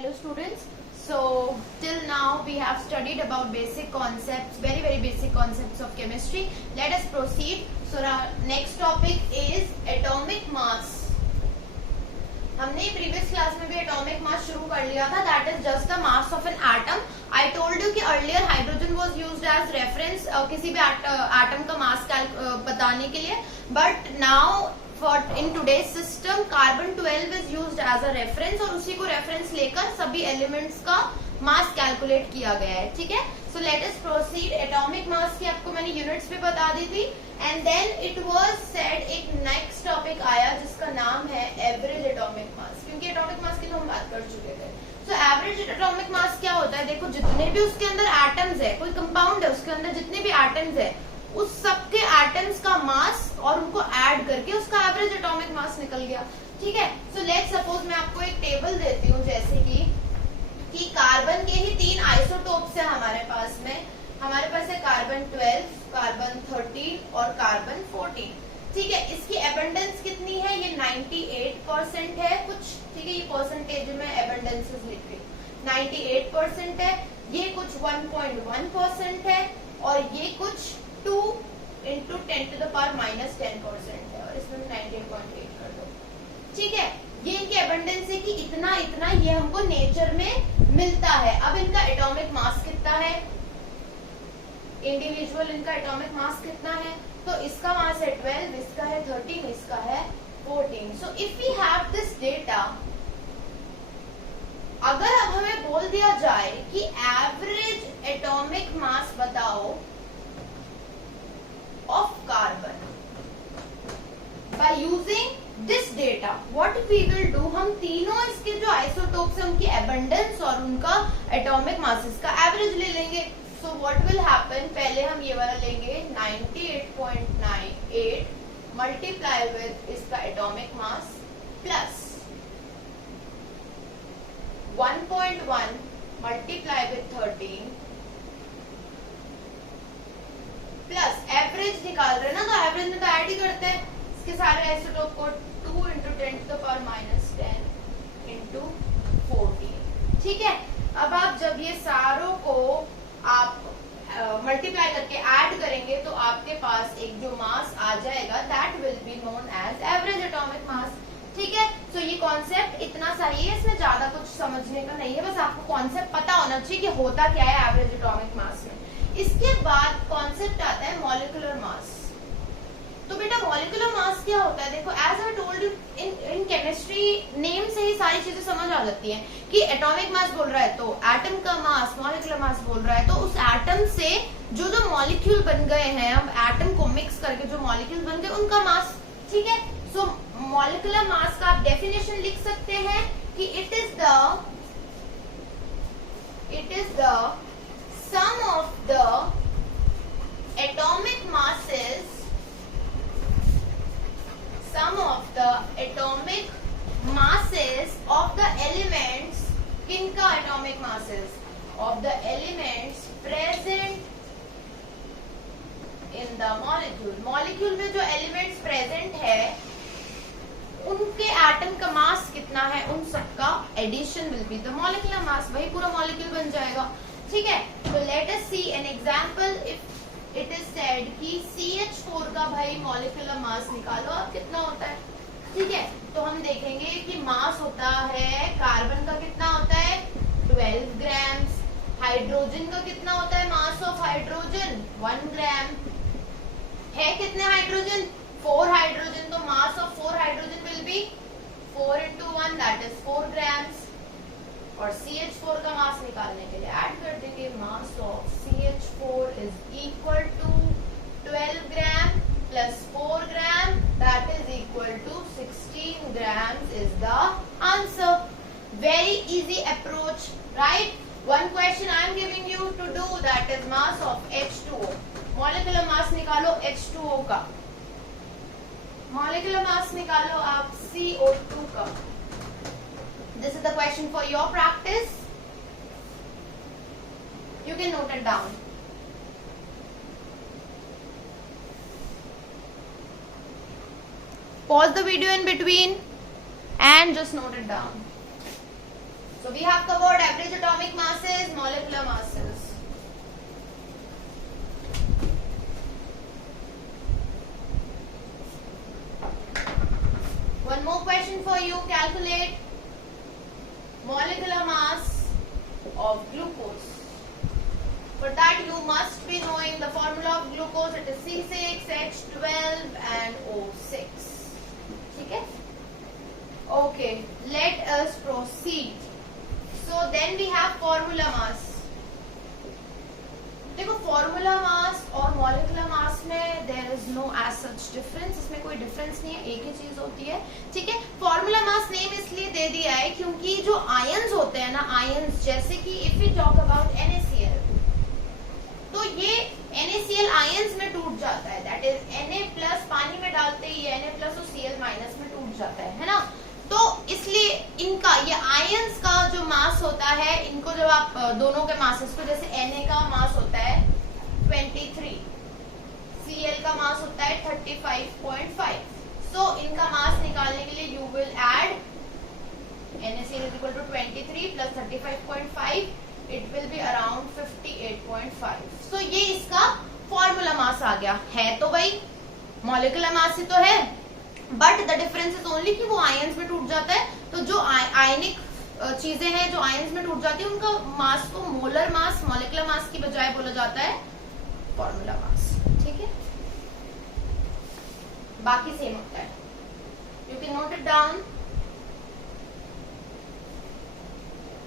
Hello students. So till now we have studied about basic concepts, very basic concepts of chemistry. Let us proceed. So our next topic is atomic mass. हमने previous class में भी atomic mass शुरू कर लिया था. That is just the mass of an atom. I told you कि earlier hydrogen was used as reference किसी भी एटम का मास बताने के लिए, but now for in today's system carbon 12 is used as a reference और उसी को रेफरेंस लेकर सभी एलिमेंट्स का मास कैलकुलेट किया गया है. ठीक है. So let us proceed. Atomic mass की आपको मैंने यूनिट्स भी बता दी थी and then it was said एक नेक्स्ट टॉपिक आया जिसका नाम है एवरेज एटॉमिक मास, क्योंकि एटॉमिक मास की तो हम बात कर चुके थे. सो एवरेज एटॉमिक मास क्या होता है? देखो जितने भी उसके अंदर एटम्स है, कोई कंपाउंड है उसके अंदर जितने भी एटम्स है उस सबके एटम्स का मास और उनको ऐड करके उसका एवरेज एटॉमिक मास निकल गया. ठीक है. सो लेट्स सपोज मैं आपको एक टेबल देती हूँ जैसे कि कार्बन के ही 3 आइसोटोप्स है हमारे पास में. हमारे पास है कार्बन 12, कार्बन 13 और कार्बन 14. ठीक है. इसकी एबंडेंस कितनी है? ये 98% है कुछ. ठीक है. ये परसेंटेज में एबंडेंसेस लिख रही हूँ. 98% है. ये कुछ 1.1% है और ये कुछ 2 into 10 to the power minus 10% है और इसमें 98.8 कर दो. ठीक है. ये इनकी एबंडेंस है कि इतना इतना ये हमको नेचर में मिलता है. अब इनका एटॉमिक मास कितना है? इंडिविजुअल इनका एटॉमिक मास कितना है? तो इसका मास है 12, इसका है 13, इसका है 14. So if we have this data, अगर अब हमें बोल दिया जाए कि एवरेज एटॉमिक मास बताओ of carbon by using this data, what we will do, हम तीनों इसके जो आइसोटोप्स है उनकी एबंडेंस और उनका एटॉमिक मासेस का एवरेज ले लेंगे. सो व्हाट विल हैपन, पहले हम ये वाला लेंगे 98.98 मल्टीप्लाई विद इसका atomic mass plus 1.1 multiply with 13 plus average निकाल रहे हैं ना, तो एवरेज में तो ऐड ही करते हैं इसके सारे आइसोटोप को. 2 into 10 to the power minus 10 into 14. ठीक है. अब आप जब ये सारों को आप मल्टीप्लाई करके ऐड करेंगे तो आपके पास एक जो मास आ जाएगा that will be known as average atomic mass. ठीक है. सो ये कॉन्सेप्ट इतना सही है, इसमें ज्यादा कुछ समझने का नहीं है, बस आपको कॉन्सेप्ट पता होना चाहिए कि होता क्या है एवरेज एटॉमिक मास में. इसके बाद कॉन्सेप्ट आता है मॉलिक्यूलर मास. तो बेटा मॉलिक्यूलर मास क्या होता है? देखो as I told you in chemistry name से ही सारी चीजें समझ आ जाती हैं कि एटॉमिक मास बोल रहा है तो एटम का मास, मॉलिक्यूलर मास बोल रहा है तो उस एटम से जो मॉलिक्यूल बन गए हैं, हम एटम को मिक्स करके जो मॉलिक्यूल बन गए उनका मास. ठीक है. सो मॉलिक्यूलर मास का आप डेफिनेशन लिख सकते हैं कि it is the sum of the atomic masses, sum of the atomic masses of the elements, किनका atomic masses of the elements present in the molecule. molecule में जो elements present है उनके एटम का मास कितना है, उन सबका addition will be the molecular mass. वही पूरा मॉलिक्यूल बन जाएगा. ठीक है. तो let us see an example. If it is said कि CH4 का भाई मॉलिक्यूलर मास निकालो अब कितना होता है. ठीक है. तो हम देखेंगे कि मास होता है कार्बन का कितना होता है 12 ग्राम्स. हाइड्रोजन का कितना होता है मास ऑफ हाइड्रोजन 1 ग्राम. है कितने हाइड्रोजन? 4 हाइड्रोजन. तो mass of 4 hydrogen will be 4 into 1 that is 4 grams. और CH4 का मास निकालने के लिए ऐड कर देंगे mass of CH4 is equal to 12 gram plus 4 gram that is equal to 16 grams is the answer. Very easy approach, right? One question I am giving you to do that is mass of H2O. Molecular mass निकालो H2O का. Molecular mass निकालो आप CO2 का. This is the question for your practice. You can note it down. Pause the video in between and just note it down. So we have covered average atomic masses, molecular masses. One more question for you. Calculate molecular mass of glucose. For that you must be knowing the formula of glucose. It is C6H12 and O6. Okay? Okay, let us proceed. So then we have formula mass. देखो formula mass और molecular mass में there is no as such difference, इसमें कोई difference नहीं है, एक ही चीज होती है. ठीक है, फॉर्मूला मास नेम इसलिए दे दिया है क्योंकि जो आयंस होते हैं ना, आयंस जैसे कि if we talk about NaCl, तो ये NaCl आयंस में टूट जाता है. दैट इज Na+ पानी में डालते ही Na+ और Cl- में टूट जाता है ना. तो इसलिए इनका ये आयंस का जो मास होता है, इनको जब आप दोनों के मासेस को, जैसे Na का मास होता है 23, Cl का मास होता है 35.5. सो इनका मास निकालने के लिए you will add NaCl is equal to 23 plus 35.5, it will be around 58.5. सो ये इसका फॉर्मूला मास आ गया है. तो भाई मॉलिक्यूलर मास ही तो है, but the difference is only कि वो आयंस में टूट जाता है. तो जो आयनिक चीजें हैं जो आयंस में टूट जाती है, उनका मास को मोलर मास, मॉलिक्यूलर मास की बजाय बोला जाता है फॉर्मूला मास. ठीक है, बाकी सेम होता है. You can note it down.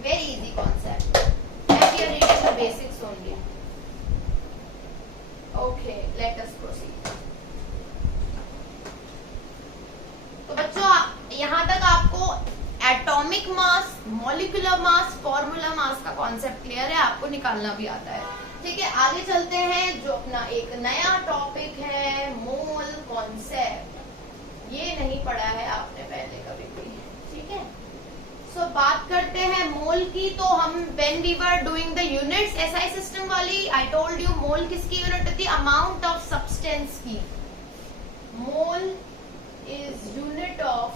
Very easy concept, and we are reading the basics only. Okay, let us proceed. तो बच्चों यहाँ तक आपको atomic mass, molecular mass, formula mass का कॉन्सेप्ट क्लियर है, आपको निकालना भी आता है. ठीक है, आगे चलते हैं. जो अपना एक नया टॉपिक है, मोल कॉन्सेप्ट. ये नहीं पढ़ा है आपने पहले कभी भी. ठीक है, सो बात करते हैं मोल की. तो हम when we were doing the units, SI system वाली, आई टोल्ड यू मोल किसकी यूनिट होती है? अमाउंट ऑफ सब्सटेंस की. मोल is unit of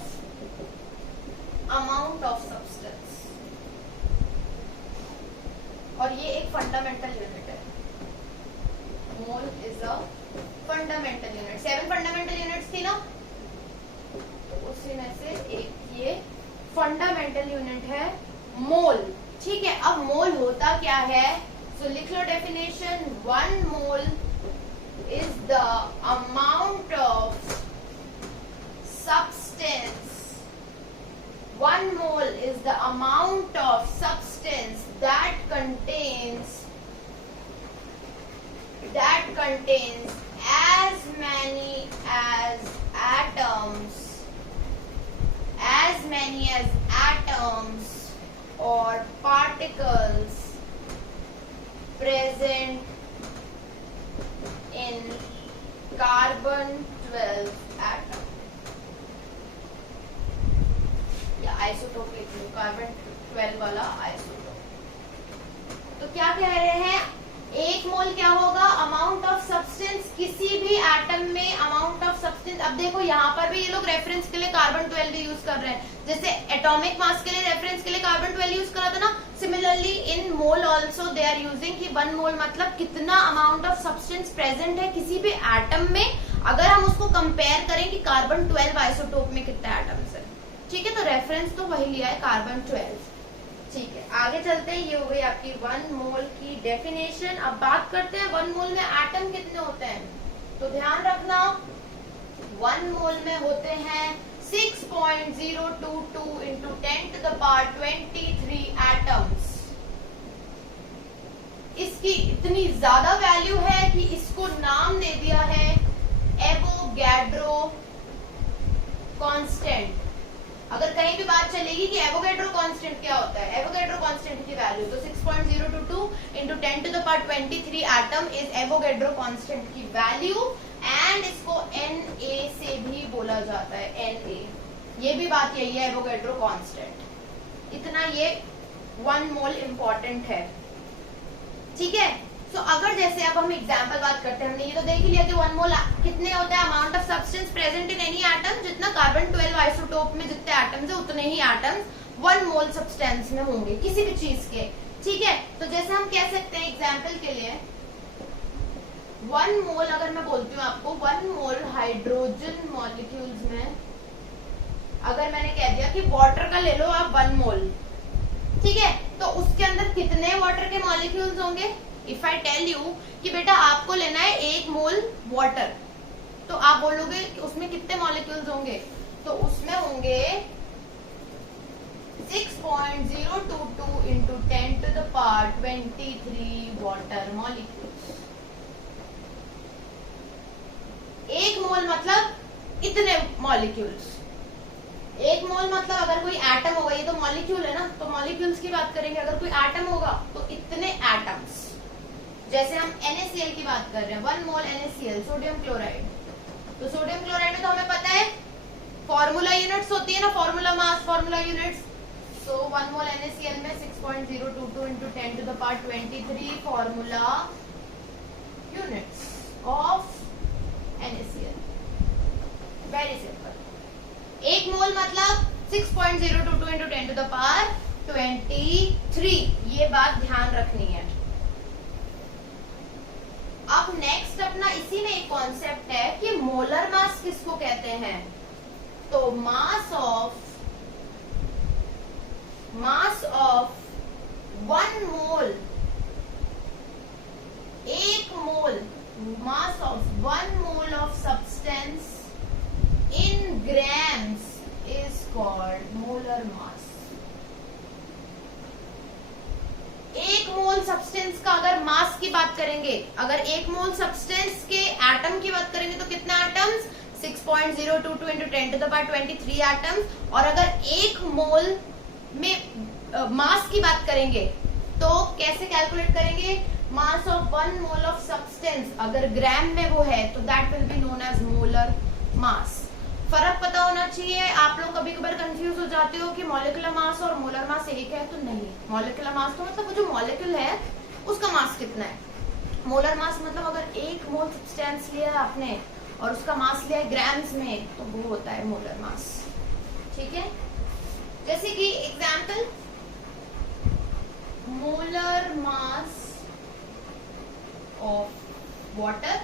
amount of substance, और ये एक फंडामेंटल यूनिट है. Mole is a fundamental unit. 7 fundamental units थी ना, तो उसी में से एक ये फंडामेंटल यूनिट है मोल. ठीक है, अब मोल होता क्या है? सो लिख लो definition. 1 mole is the amount of substance. 1 mole is the amount of substance that contains as many as atoms or particles present in carbon 12 atom. Isotope लिख लो, कार्बन 12 वाला आइसोटोप. तो क्या कह रहे हैं? 1 मोल क्या होगा? Amount of substance. किसी भी एटम में अमाउंट ऑफ सब्सटेंस. अब देखो यहाँ पर भी ये लोग रेफरेंस के लिए कार्बन 12 यूज कर रहे हैं. जैसे एटॉमिक मास के लिए रेफरेंस के लिए कार्बन 12 यूज करा था ना, similarly in mole also they are using कि 1 मोल मतलब कितना अमाउंट ऑफ सब्सटेंस प्रेजेंट है किसी भी एटम में, अगर हम उसको कंपेयर करें कि कार्बन 12 आइसोटोप में कितना एटम्स है. ठीक है, तो रेफरेंस तो वही लिया है, कार्बन 12. ठीक है, आगे चलते हैं. ये हो गई आपकी 1 मोल की डेफिनेशन. अब बात करते हैं 1 मोल में एटम कितने होते हैं. तो ध्यान रखना, 1 मोल में होते हैं 6.022 into 10 to the power 23 atoms. इसकी इतनी ज्यादा वैल्यू है कि इसको नाम दे दिया है एवोगैड्रो कांस्टेंट. अगर कहीं भी बात चलेगी कि एवोगैड्रो कांस्टेंट क्या होता है, एवोगैड्रो कांस्टेंट की वैल्यू, तो 6.022 into 10 to the power 23 atom is Avogadro constant की वैल्यू. एंड इसको Na से भी बोला जाता है, Na. ये भी बात यही है, एवोगैड्रो कांस्टेंट. इतना ये 1 मोल इंपॉर्टेंट है. ठीक है, तो अगर जैसे अब हम एग्जाम्पल बात करते हैं, हमने ये तो देख ही लिया कि 1 मोल कितने होता है? Amount of substance present in any atom. जितना कार्बन 12 आइसोटोप में जितने एटम्स है उतने ही एटम्स. 1 मोल सब्सटेंस में होंगे किसी भी चीज के, ठीक है। तो जैसे हम कह सकते हैं एग्जाम्पल के लिए 1 मोल, अगर मैं बोलती हूँ आपको 1 मोल हाइड्रोजन मॉलिक्यूल्स में, अगर मैंने कह दिया कि वाटर का ले लो आप 1 मोल, ठीक है, तो उसके अंदर कितने वाटर के मॉलिक्यूल्स होंगे। इफ आई टेल यू कि बेटा आपको लेना है 1 मोल वाटर, तो आप बोलोगे कि उसमें कितने मॉलिक्यूल्स होंगे, तो उसमें होंगे 6.022 into 10 to the power 23 water molecules. 1 मोल मतलब इतने मॉलिक्यूल्स। 1 मोल मतलब अगर कोई एटम होगा, ये तो मॉलिक्यूल है ना, तो मॉलिक्यूल्स की बात करेंगे, अगर कोई एटम होगा तो इतने एटम्स। जैसे हम NaCl की बात कर रहे हैं, 1 मोल NaCl सोडियम क्लोराइड, तो सोडियम क्लोराइड में तो हमें पता है फॉर्मूला यूनिट्स होती है ना, फॉर्मूला मास, फॉर्मूला यूनिट्स। सो 1 मोल NaCl में 6.022 into 10 to the power 23 formula units of NaCl। Very simple. 1 मोल मतलब 6.022 into 10 to the power 23, ये बात ध्यान रखनी है। अब नेक्स्ट अपना इसी में एक कॉन्सेप्ट है कि मोलर मास किसको कहते हैं, तो मास of 1 mole, 1 mole, mass of 1 mole of substance in grams is called molar mass. 1 mole substance का अगर मास की बात करेंगे, अगर 1 मोल सब्सटेंस के एटम की बात करेंगे तो कितने atoms, 6.022 into 10 to the power 23 atoms. और अगर 1 मोल में मास की बात करेंगे तो कैसे कैलकुलेट करेंगे, mass of 1 mole of substance अगर ग्राम में वो है तो that will be known as molar mass. फर्क पता होना चाहिए। आप लोग कभी कभार कंफ्यूज हो जाते हो कि मॉलिक्यूलर मास और मोलर मास एक है, तो नहीं। मॉलिक्यूलर मास तो मतलब वो जो मॉलिक्यूल है उसका मास कितना है, मोलर मास मतलब अगर 1 मोल सब्सटेंस लिया है आपने और उसका मास लिया है ग्राम्स में, तो वो होता है मोलर मास, ठीक है। जैसे कि example, molar mass of water,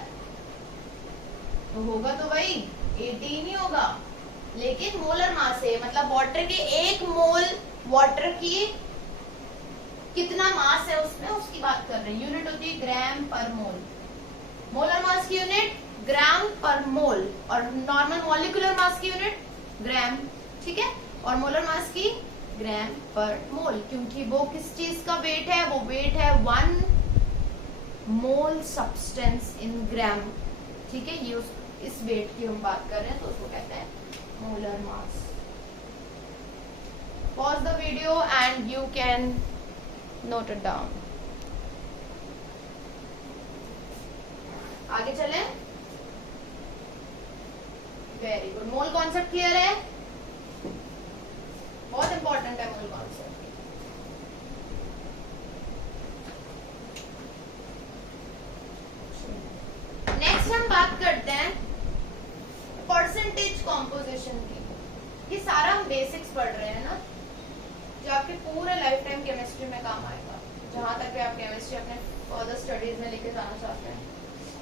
तो होगा तो भाई 18 ही होगा, लेकिन मोलर मास है मतलब वाटर के 1 मोल वाटर की कितना मास है उसमें, उसकी बात कर रहे हैं। यूनिट होती है ग्राम पर मोल, मोलर मास की यूनिट ग्राम पर मोल, और नॉर्मल मॉलिक्यूलर मास की यूनिट ग्राम, ठीक है, और मोलर मास की ग्राम पर मोल, क्योंकि वो किस चीज का वेट है, वो वेट है 1 मोल सब्सटेंस इन ग्राम, ठीक है। ये इस वेट की हम बात कर रहे हैं तो उसको कहते हैं molar mass. Pause the video and you can note it down. आगे चलें। Very good. Mole concept clear है, बहुत इंपॉर्टेंट है मोल कॉन्सेप्ट। नेक्स्ट हम बात करते हैं परसेंटेज कॉम्पोजिशन की। ये सारा हम बेसिक्स पढ़ रहे हैं ना, जो आपके पूरे लाइफ टाइम केमिस्ट्री में काम आएगा, जहां तक भी आप केमिस्ट्री अपने फर्दर स्टडीज में लेके जाना चाहते हैं।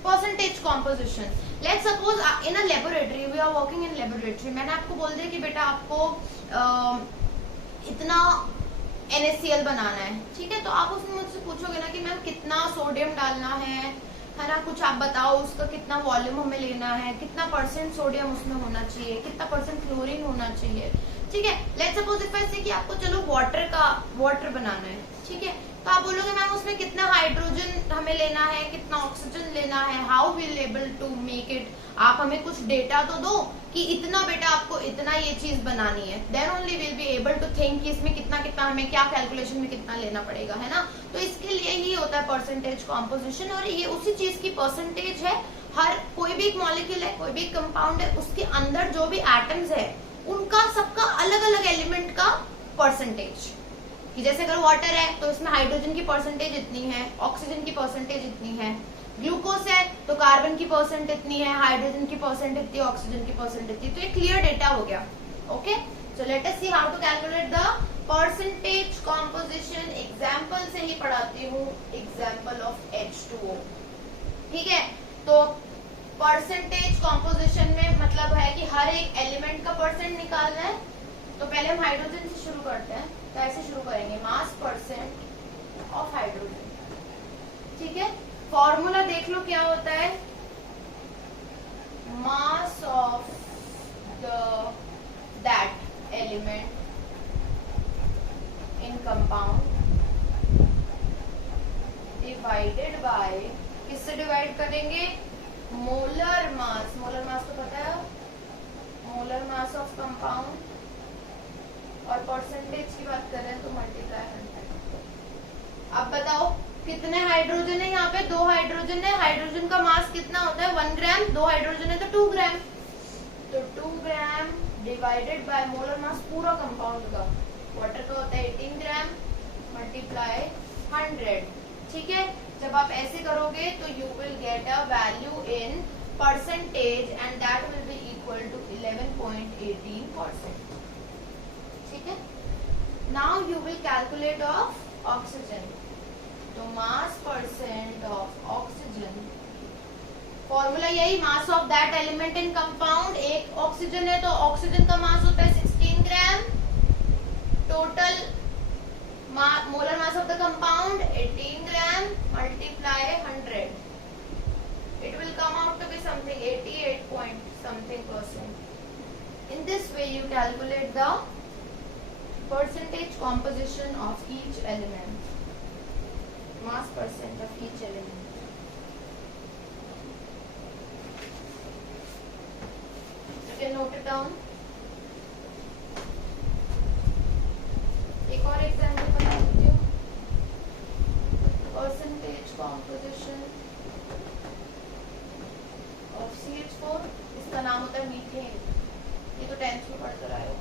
Percentage composition, let's suppose in a laboratory, we are working in laboratory. मैंने आपको बोल दिया कि बेटा आपको इतना NaCl बनाना है, ठीक है, तो आप उसमें मुझसे पूछोगे ना कि मैम कितना सोडियम डालना है ना, कुछ आप बताओ उसका कितना वॉल्यूम हमें लेना है, कितना % सोडियम उसमें होना चाहिए, कितना % क्लोरीन होना चाहिए, ठीक है। लेट्स सपोज इफ आई से कि आपको चलो वाटर बनाना है, ठीक है, तो आप बोलोगे मैम उसमें कितना हाइड्रोजन हमें लेना है, कितना ऑक्सीजन लेना है, how will able to make it. आप हमें कुछ डेटा तो दो कि इतना बेटा आपको इतना ये चीज बनानी है, then only will be able to think कि इसमें कितना कितना हमें क्या कैलकुलेशन में कितना लेना पड़ेगा, है ना। तो इसके लिए ही होता है परसेंटेज कॉम्पोजिशन, और ये उसी चीज की परसेंटेज है। हर कोई भी एक मॉलिक्यूल है, कोई भी एक कंपाउंड है, उसके अंदर जो भी एटम्स है उनका सबका अलग अलग एलिमेंट का परसेंटेज, कि जैसे अगर वाटर है तो इसमें हाइड्रोजन की परसेंटेज इतनी है, ऑक्सीजन की परसेंटेज इतनी है, ग्लूकोज है तो कार्बन की परसेंट इतनी है, हाइड्रोजन की परसेंट इतनी, ऑक्सीजन की परसेंट इतनी। तो ये क्लियर डेटा हो गया। Okay, so let us see how to calculate the percentage composition example से ही पढ़ाती हूँ, एग्जाम्पल ऑफ H2O। ठीक है, तो परसेंटेज कॉम्पोजिशन में मतलब है कि हर एक एलिमेंट का परसेंट निकालना है। तो पहले हम हाइड्रोजन से शुरू करते हैं, तो ऐसे शुरू करेंगे, मास परसेंट ऑफ हाइड्रोजन। ठीक है, फॉर्मूला देख लो क्या होता है, मास of that element in compound divided by, किससे डिवाइड करेंगे, मोलर मास। मोलर मास तो पता है, मोलर मास ऑफ कंपाउंड, और परसेंटेज की बात करें तो मल्टीप्लाई 100। अब बताओ कितने हाइड्रोजन है, यहाँ पे 2 हाइड्रोजन है, हाइड्रोजन का मास कितना होता है 1 ग्राम, 2 हाइड्रोजन है तो 2 ग्राम, तो 2 gram divided by molar mass पूरा कंपाउंड का, वाटर का होता है 18 ग्राम, मल्टीप्लाई 100। ठीक है, जब आप ऐसे करोगे तो you will get a value in percentage and that will be equal to 11.18%। ठीक है, now you will calculate of oxygen, तो mass percent of oxygen, formula यही, mass of that element in compound, एक ऑक्सीजन है तो oxygen का mass होता है 16 gram, total molar mass of the compound 18 gram, multiply 100, it will come out to be something 88 point something%. In this way you calculate the percentage composition of each element, mass percent of each element. You can note it down. एक और example बता देती हूँ, percentage composition of CH4, इसका नाम होता है methane, ये तो 10th में पढ़ कर आए हो।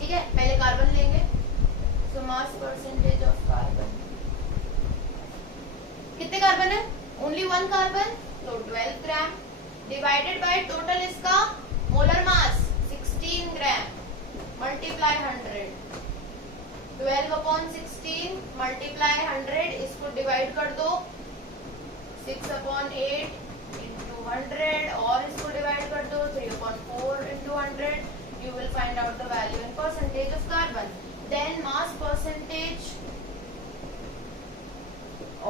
ठीक है, पहले कार्बन लेंगे, सो मास परसेंटेज ऑफ कार्बन, कितने कार्बन है, ओनली 1 कार्बन, तो 12 ग्राम डिवाइडेड बाय टोटल इसका मोलर मास 16 ग्राम, मल्टीप्लाई 100, 12/16 मल्टीप्लाई 100, इसको डिवाइड कर दो 6/8 into 100, और इसको डिवाइड कर दो 3/4 into 100, you will find out the value in percentage of carbon. Then mass percentage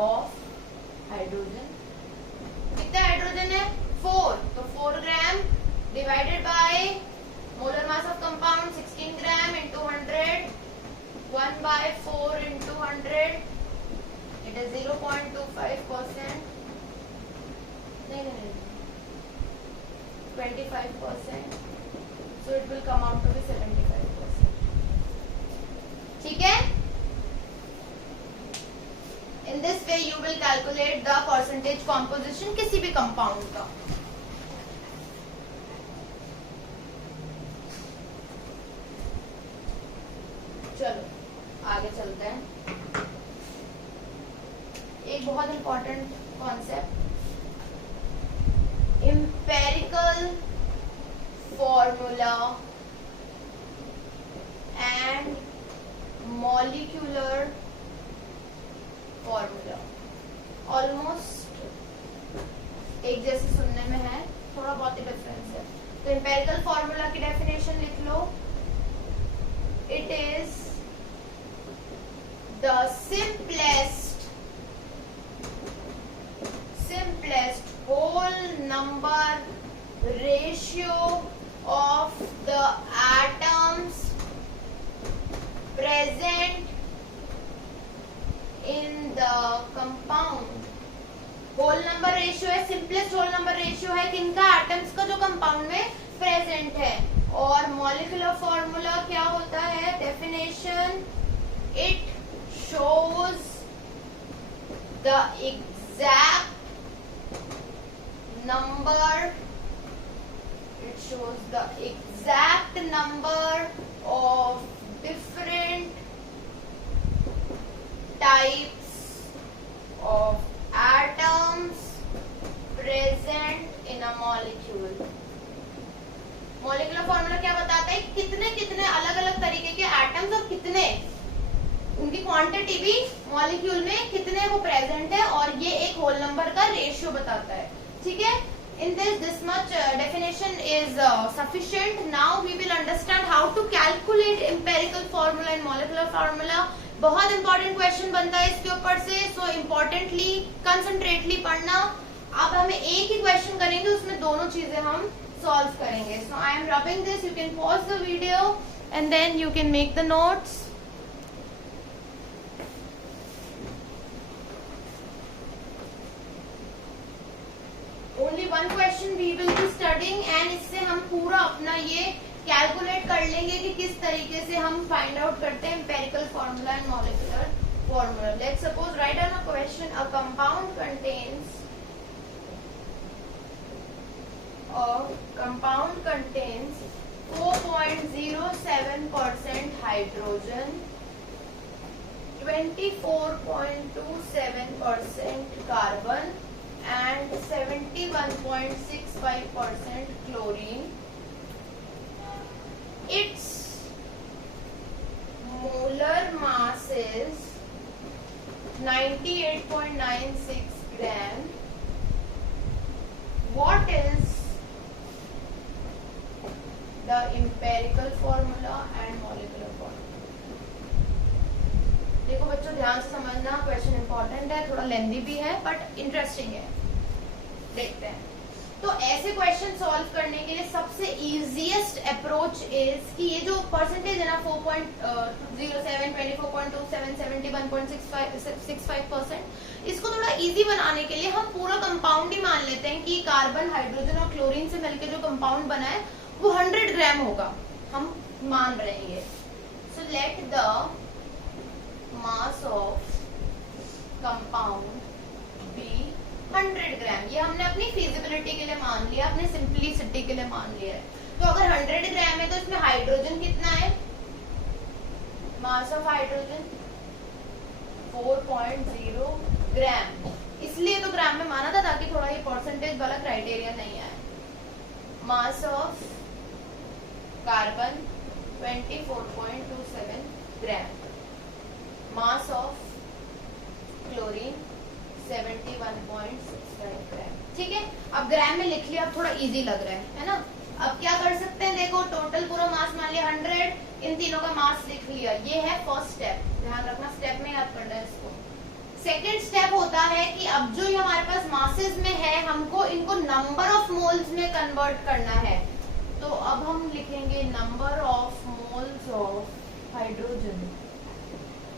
of hydrogen, कितने हाइड्रोजन है 4, तो 4 gram divided by molar mass of compound 16 gram into 100, 1/4 into 100, it is 0.25%, नहीं 25%, so it will come out to be 75%. ठीक है, in this way you will calculate the percentage composition किसी भी compound का। चलो आगे चलते हैं, एक बहुत important concept, empirical formula and molecular formula almost एक जैसे सुनने में है, थोड़ा बहुत ही डिफरेंस है। तो empirical formula की डेफिनेशन लिख लो, it is the simplest whole number ratio of the atoms present in the compound। Whole number ratio है, सिंपलेस्ट होल नंबर रेशियो है किनका, एटम्स का जो कंपाउंड में प्रेजेंट है। और मॉलिक्यूलर फॉर्मूला क्या होता है, definition, it shows the exact number, it shows the exact number of different types of atoms present in a molecule। Molecular formula क्या बताता है, कितने कितने अलग अलग तरीके के एटम्स और कितने उनकी क्वांटिटी भी मॉलिक्यूल में कितने वो प्रेजेंट है, और ये एक होल नंबर का रेशियो बताता है. ठीक है, in this much definition is sufficient. Now we will understand how to calculate empirical formula and molecular formula. बहुत इंपॉर्टेंट क्वेश्चन बनता है इसके ऊपर से, सो इम्पोर्टेंटली कंसंट्रेटली पढ़ना. अब हमें एक ही क्वेश्चन करेंगे, उसमें दोनों चीजें हम सॉल्व करेंगे. So I am rubbing this, you can pause the video and then you can make the notes. Only one question we will be studying, and इससे हम पूरा अपना ये कैलकुलेट कर लेंगे कि किस तरीके से हम फाइंड आउट करते हैं empirical formula and molecular formula. Let's suppose write down a question. A compound contains 4.07% hydrogen, 24.27% carbon and 71.65% chlorine. Its molar mass is 98.96 gram. What is the empirical formula and molecular formula? देखो बच्चों, ध्यान से समझना, question important है, थोड़ा lengthy भी है but interesting है. देखते हैं. तो ऐसे क्वेश्चन सॉल्व करने के लिए सबसे इजीएस्ट अप्रोच इज कि ये जो परसेंटेज है ना 4.07, 24.27, 71.65%, इसको थोड़ा इजी बनाने के लिए हम पूरा कंपाउंड ही मान लेते हैं कि कार्बन, हाइड्रोजन और क्लोरीन से मिलकर जो कंपाउंड बना है वो 100 ग्राम होगा. हम मान रहे हैं ये. So let the mass of compound be 100 gram. ये हमने अपनी फिजिबिलिटी के लिए मान लिया, अपने सिंपलिसिटी के लिए मान लिया है. तो अगर 100 ग्राम है तो इसमें हाइड्रोजन कितना है, मास ऑफ हाइड्रोजन 4.0 ग्राम. इसलिए तो ग्राम में माना था ताकि थोड़ा ये परसेंटेज वाला क्राइटेरिया नहीं आए. Mass of carbon 24.27 gram. Mass of chlorine 71.65 ग्राम. ठीक है, अब ग्राम में लिख लिया, अब थोड़ा इजी लग रहा है ना. अब क्या कर सकते हैं, देखो टोटल पूरा मास मान लिया 100, इन तीनों का मास लिख लिया. ये है फर्स्ट स्टेप, ध्यान रखना, स्टेप में याद करना है इसको. सेकेंड स्टेप होता है कि अब जो ये हमारे पास मासेस में है, हमको इनको नंबर ऑफ मोल्स में कन्वर्ट करना है. तो अब हम लिखेंगे number of moles of hydrogen.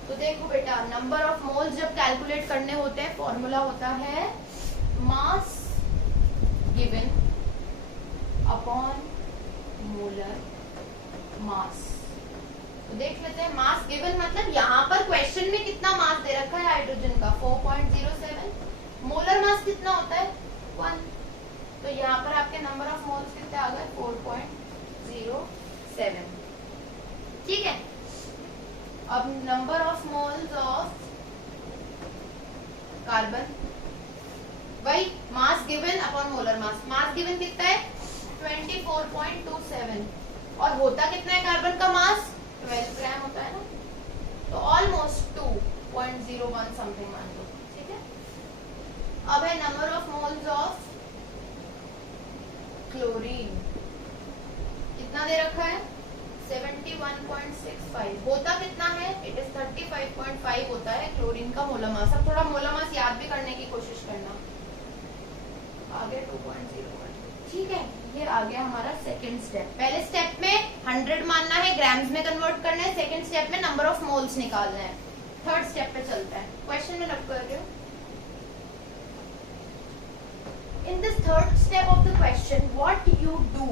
तो देखो बेटा, नंबर ऑफ मोल्स जब कैलकुलेट करने होते हैं, फॉर्मूला होता है मास गिवन अपॉन मोलर मास. तो देख लेते हैं, मास गिवन मतलब यहाँ पर क्वेश्चन में कितना मास दे रखा है हाइड्रोजन का 4.07. मोलर मास कितना होता है 1. तो यहाँ पर आपके नंबर ऑफ मोल्स कितने आ गए 4.07. ठीक है, अब number of moles of carbon, वही mass given upon molar mass. Mass given कितना है 24.27, और होता कितना है कार्बन का मास 12 ग्राम होता है ना. तो ऑलमोस्ट 2.01 समथिंग मान लो. ठीक है, अब है number of moles of chlorine. कितना दे रखा है 71.65. होता कितना है, इट इज 35.5 होता है क्लोरीन का मोलर मास. अब थोड़ा मोलर मास याद भी करने की कोशिश करना. आगे 2.01. ठीक है, ये आ गया हमारा सेकंड स्टेप. पहले स्टेप में 100 मानना है, ग्राम्स में कन्वर्ट करना है. सेकंड स्टेप में नंबर ऑफ मोल्स निकालना है. थर्ड स्टेप पे चलते हैं. क्वेश्चन में नोट कर रहे हो. In this third step of the question, what you do,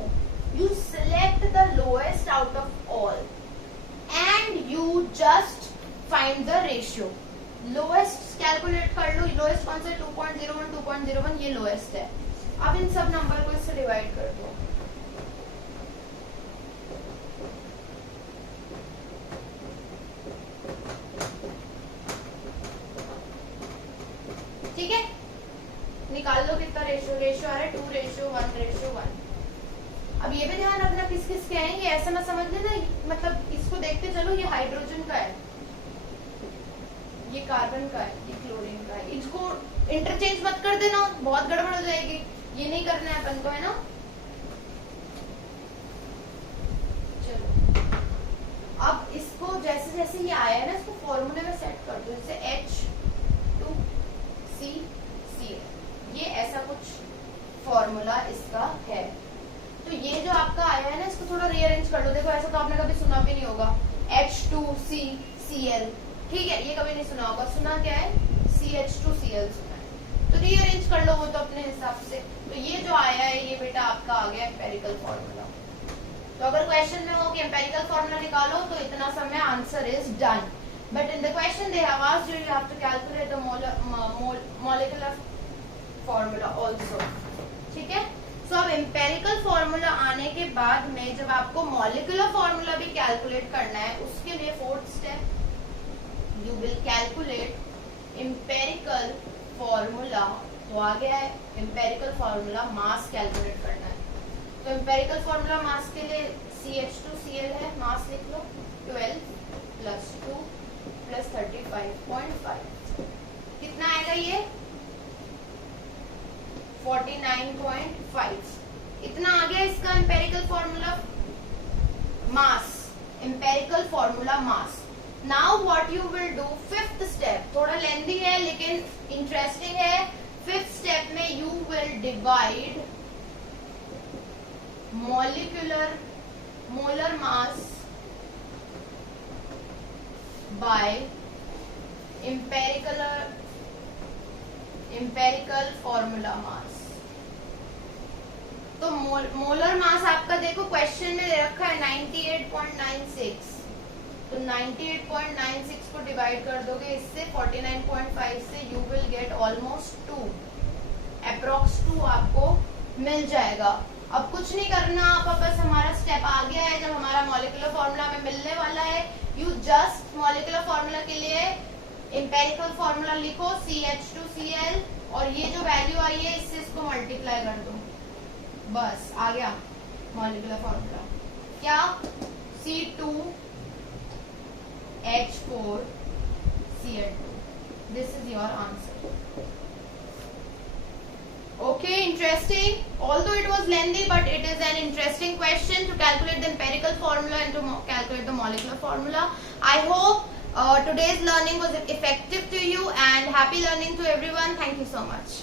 you select the lowest out of all and you just find the ratio. Lowest calculate कर लो. lowest कौन सा 2.01, 2.01, ये lowest है. अब इन सब नंबर को इससे डिवाइड कर दो. ठीक है, निकाल लो कितना रेशियो. रेशियो आ रहा है 2:1:1. अब ये भी ध्यान रखना किस किस के हैं, ये ऐसा ना समझ लेना मतलब इसको देखते चलो ये हाइड्रोजन का है, ये कार्बन का है, ये क्लोरीन का है, इसको इंटरचेंज मत कर देना, बहुत गड़बड़ हो जाएगी, ये नहीं करना है अपन को, है ना। चलो अब इसको जैसे जैसे ये आया है ना, इसको फॉर्मूले में सेट कर दो, जैसे H2CCl, ये ऐसा कुछ फॉर्मूला इसका है। तो ये जो आपका आया है ना, इसको थोड़ा रीअरेंज कर लो। देखो ऐसा तो आपने कभी सुना भी नहीं होगा, H2CCl, ठीक है, ये कभी नहीं सुना होगा। सुना क्या है, CH2Cl सुना है, तो रीअरेंज कर लो वो तो अपने हिसाब से। तो ये जो आया है ये बेटा आपका आ गया एम्पेरिकल फॉर्मूला। तो अगर क्वेश्चन में हो कि एम्पेरिकल फॉर्मूला निकालो तो इतना समय answer is done, but in the question they have asked you have to calculate the molecular formula also, ठीक है। सो अब एम्पेरिकल फॉर्मूला आने के बाद में जब आपको मॉलिक्यूलर फॉर्मूला भी कैलकुलेट करना है, उसके लिए fourth step, you will calculate empirical formula. तो आ गया है एम्पेरिकल फॉर्मूला, मास कैलकुलेट करना है। तो एम्पेरिकल फॉर्मूला मास के लिए CH2Cl है, मास लिख लो 12 + 2 + 35.5, कितना आएगा ये 49.5, इतना आ गया इसका empirical formula mass, empirical formula mass. Now what you will do, fifth step थोड़ा लेंथी है लेकिन इंटरेस्टिंग है। फिफ्थ स्टेप में you will divide molar mass by empirical formula mass. तो मोलर मास आपका देखो क्वेश्चन में दे रखा है 98.96, तो 98.96 को डिवाइड कर दोगे इससे 49.5 से, you will gate almost 2, approx 2 आपको मिल जाएगा। अब कुछ नहीं करना, आप बस हमारा स्टेप आ गया है, जब हमारा मॉलिक्यूलर फॉर्मूला हमें मिलने वाला है, यू जस्ट मॉलिक्यूलर फॉर्मूला के लिए एम्पेरिकल फॉर्मूला लिखो CH2Cl, और ये जो वैल्यू आई है इससे इसको मल्टीप्लाई कर दो, बस आ गया मॉलिक्यूलर फॉर्मूला। क्या, C2H4Cl2, this is your answer. Okay, interesting. Although it was lengthy, but it is an interesting question to calculate the empirical formula and to calculate the molecular formula. I hope today's learning was effective to you, and happy learning to everyone. Thank you so much.